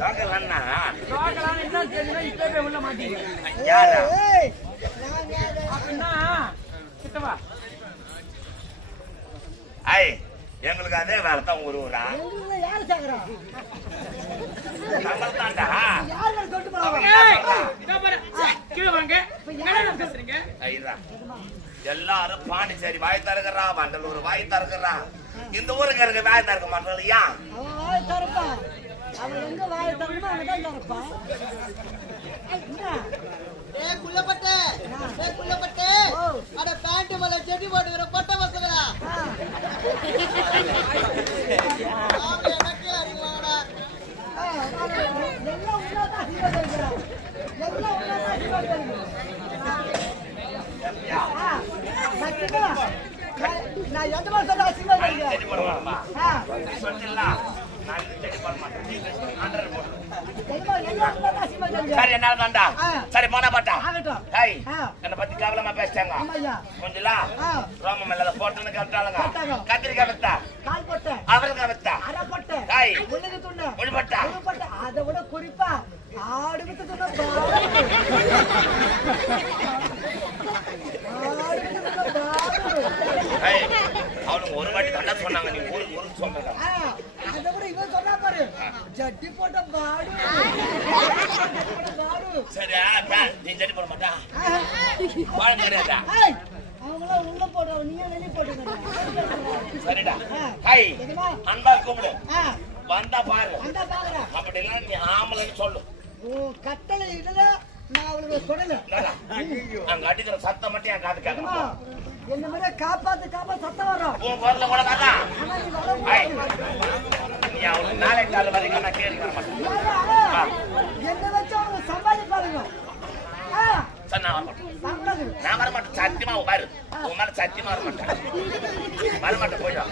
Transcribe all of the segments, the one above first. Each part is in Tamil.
தோக்கலன்னா தோக்கலான்னு என்ன தெரியுமா இப்பவே உள்ள மாட்டீங்க யாரா அப்படின்னா கிட்டவா ஐ எங்களுக்கு அதே வேலை தான் ஊரா யாரு சாகுறா நம்ம தான்டா யாரு தொட்டு கீழே வாங்க என்ன பேசுறீங்க ஐயா எல்லாரும் பாண்டிச்சேரி வாய் தருகிறா வண்டலூர் வாய் தருகிறா இந்த ஊருக்கு இருக்க வாய் தருக்க மாட்டோம் அவன் வாய் தரப்பா அவன் எங்க வாய் தரணுமோ அங்கதான் தரப்பா குள்ளப்பட்டு அட பேண்ட் மேல செடி போட்டுக்கிற பொட்டை பசங்களா நான் எந்த மாசம் அசிங்கம் சரி என்ன வேண்டா சரி போனா பாட்டா என்ன பத்தி கவலமா பேசிட்டாங்க கொஞ்சம் ரோம மேல போட்டுன்னு கட்டாளுங்க கத்திரிக்காய் வித்தா அவருக்கு வித்தா முழுபட்டா அதை விட குறிப்பா ஆடு வித்து அவனுக்கு ஒரு வாட்டி தண்டா சொன்னாங்க நீ ஊருக்கு ஊருக்கு சொன்னாங்க அதை விட இவன் சொன்னா பாரு ஜட்டி போட்ட பாடு சரியா நீ ஜட்டி போட மாட்டா பாட தெரியாதா அவங்களாம் உள்ள போடுறோம் நீங்க வெளியே போட்டு சரிடா ஹை அன்பா கூப்பிடு வந்தா பாரு அப்படி இல்ல நீ ஆமலன்னு சொல்லு கட்டளை இதுல நான் அவளுக்கு சொல்லல அங்க அடிக்கிற சத்தம் மட்டும் என் காது கேட்கணும் என்ன மாதிரி காப்பாத்து சத்தம் வரும் உன் குரல கூட தாத்தா நீ அவளுக்கு நாளை கால வரைக்கும் நான் கேள்வி வர மாட்டேன் என்ன வச்சு அவங்க சம்பாதிப்பாருங்க நான் வர மாட்டேன் சத்தியமா பாரு உன் மேல சத்தியமா வர மாட்டேன் போயிடா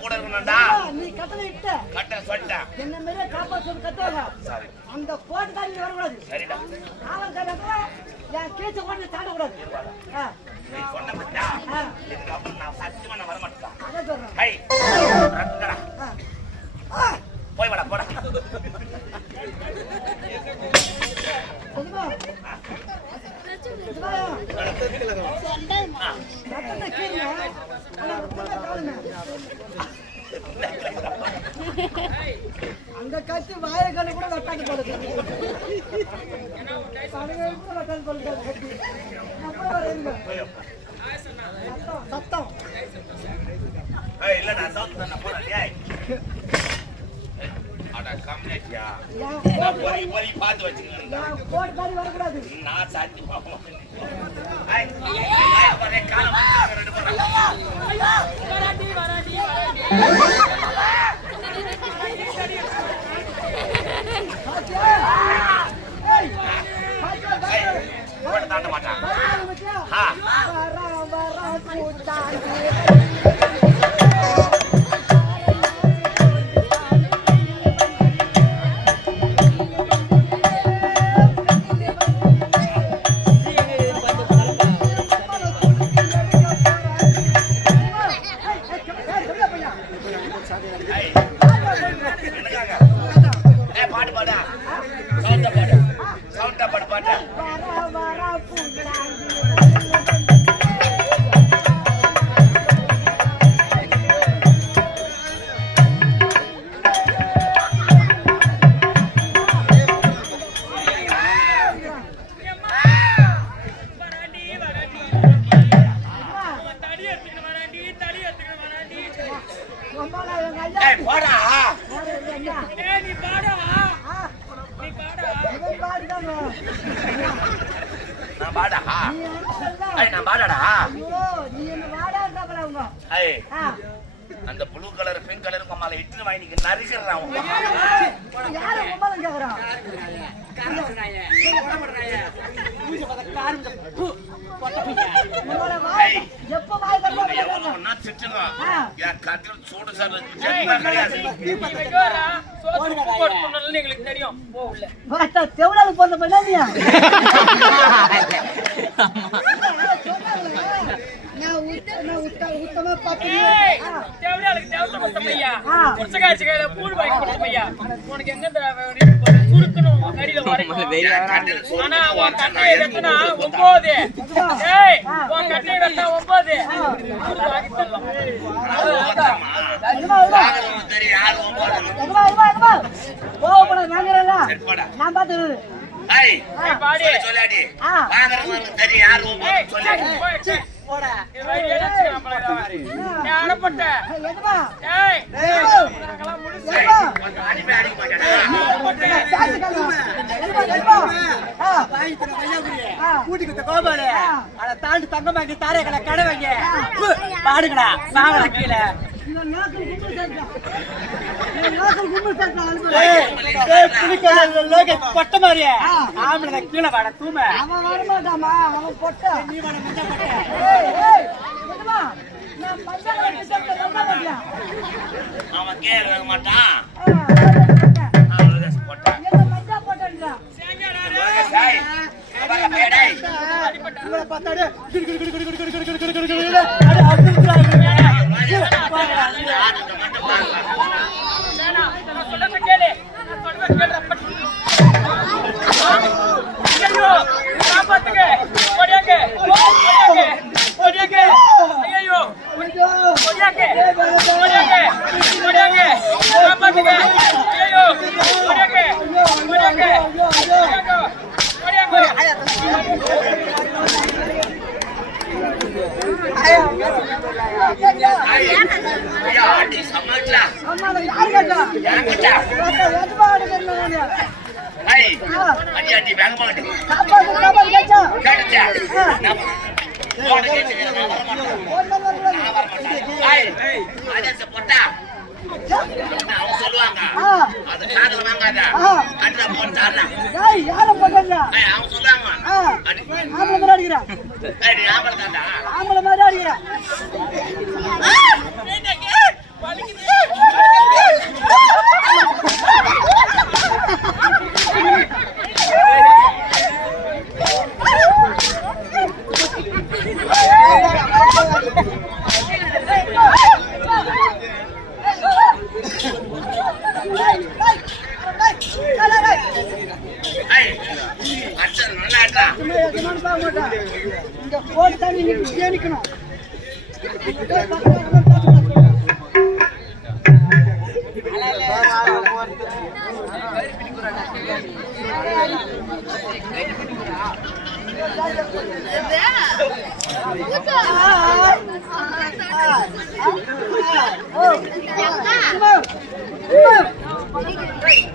கூட இருக்கணும்டா நீ கட்டளை இட்ட கட்ட சொல்லிட்டேன் என்ன மாதிரி காப்பாத்து கத்துவாங்க அந்த போட்டுக்காரி வரக்கூடாது சரிடா அவன் கணக்கு என் கேச்சு கொண்டு தாண்டக்கூடாது நீ சொன்ன பத்தியா இதுக்கு அப்புறம் நான் சத்தியமா நான் வர மாட்டேன் அதான் சொல்றேன் ஹை போய் வாடா போடா அந்த கட்சி வாயக்கால கூட வெட்டாண்டு போடுது சத்தம் இல்ல நான் சவுத் தானே போறேன் கம்மியா பார்த்து வச்சுக்கோங்க வரக்கூடாது நான் சாத்தியமா தாண்ட மாட்டான் பாட்டு பாடா சவுண்டா பாடு பாட்டா வாடா நீ என்ன ஐய் நான் வாடாடா ஐயோ நீ என்ன வாடான்றப்பல அவங்க ஐய் ஆ அந்த ப்ளூ கலர் பிங்க் கலர் கம்மால இட்லி வாங்கிக்கு நரிக்கறான் யாரு உம்மலம் கேக்குறான் உங்களோட வாய் எப்ப வாய் தரணும் எவ்வளவு நான் திட்டுங்க என் கட்டில் சூடு சார் கிடையாது எங்களுக்கு தெரியும் போ உள்ள வாட்டா தெவலால போந்த பண்ணாதியா நான் உத்தம பாப்பி தேவடாளுக்கு தேவத்தை மொத்தமையா புடிச்சகாய்ச்சி கையில பூடு வாங்கி கொடுத்தமையா உனக்கு எங்க சுருக்கணும் கறியில வரைக்கும் ஆனா உன் கட்டையை வெட்டினா 9 ஏய் உன் கட்டையை வெட்டினா 9 வாங்கி தரலாம் தெரியும் யாரு நான் பாத்து ஐய் சொல்லாடி வாங்குறவங்களுக்கு தெரியும் யாரு சொல்லி போடா அடப்பட்ட எதுமா ஏய் அடிமை அடிக்க மாட்டேடா கூட்டிக்கிட்ட கோபாலு அதை தாண்டி தங்கமாக்கி தாரைகளை கடை வைங்க பாடுங்கடா சாகல கீழே பொட்ட மாதிரியே ஆம்பளை கீழே வாட தூம அவன் வரமாட்டாமா அவன் பொட்ட நீ வாட முஞ்ச பொட்ட நான் பஞ்சாயத்து அவன் கேட்க மாட்டான் மஞ்சா போட்டான் பார்த்தாடு சொல்லுவாங்க அது காதல் வாங்காத அண்ணா போட்டாரா யார போட்டாங்க அவங்க சொல்லுவாங்க ஆம்பளை மாதிரி அடிக்கிறா ஆம்பளை தாண்டா ஆம்பளை மாதிரி அடிக்கிறா இங்க போட்டு தண்ணி நிக்கணும்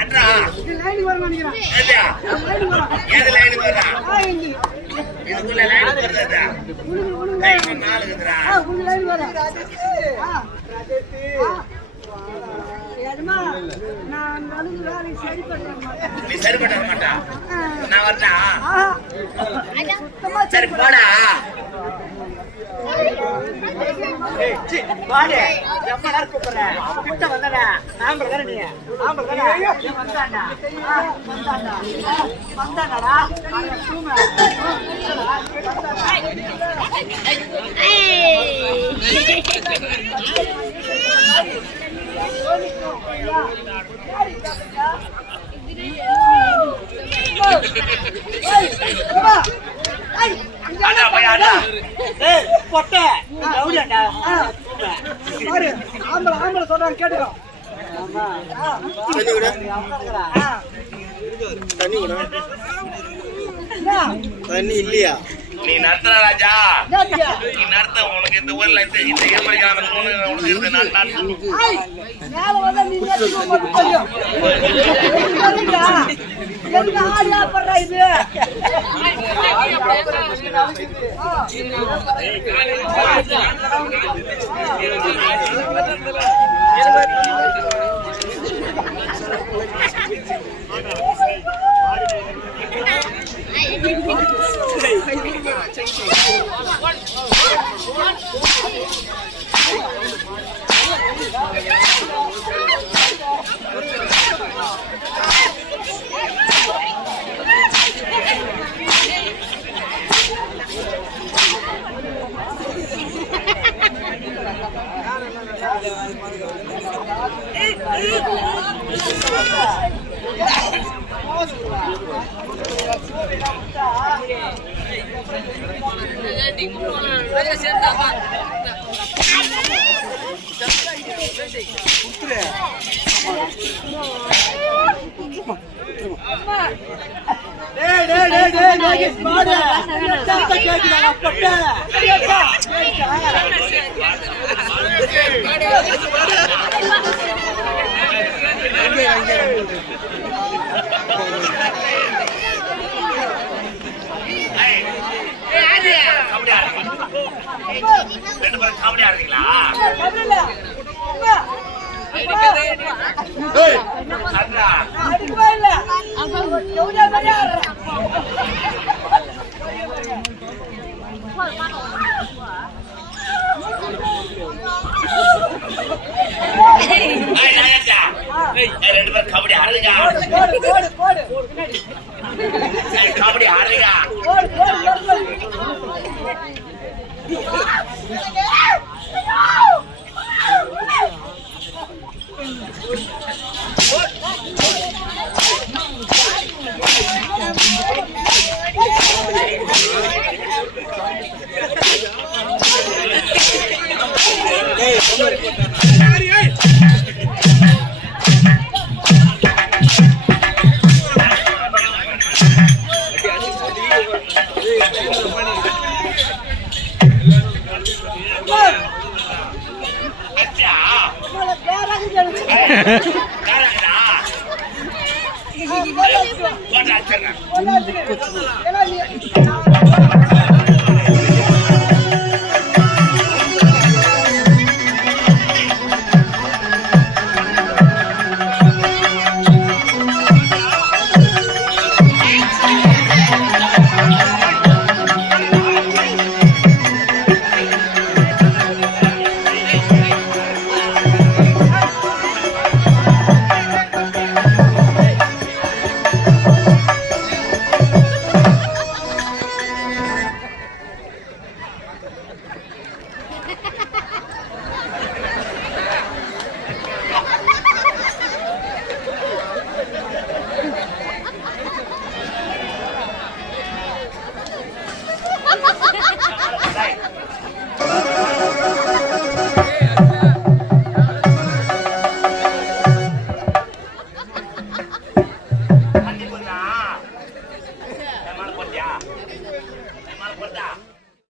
அண்ணா லைனுக்கு வர நினைக்கிறேன் ஏது லைனுக்கு வரா இதுக்குள்ள லைனுக்கு வருதா நாலு இருக்குறா லைன் வர நான் நடுவு வேலை சரி பண்ண மாட்டேன் நீ சரி பண்ண மாட்டா நான் வரட்டா சுத்தமா சரி போடா வாடே எப்ப நேரம் கூப்பிடுறேன் கிட்ட வந்தடா ஆம்பளை தானே நீ ஆம்பளை தானே வந்தாண்டா வந்தாண்டா அண்ணா போய் அண்ணா ஏய் பொட்ட ரவுடியாடா பாரு ஆம்பளை சொல்றாங்க கேட்டுக்கோ தண்ணி இல்லையா நீ நடத்துற ராஜா நீ நடத்த உனக்கு இந்த ஊர்ல இந்த ஏற்படி உனக்கு இருந்து நான் மேல வந்தா நீ எங்க ஆடியா பண்றா இது காமெடி ஆடுறீங்களா? அடிக்கவே இல்ல எவ்வளவு பெரிய ஆடுறா ரெண்டு பேரும் கபடி ஆடுங்க. கபடி ஆடுங்க.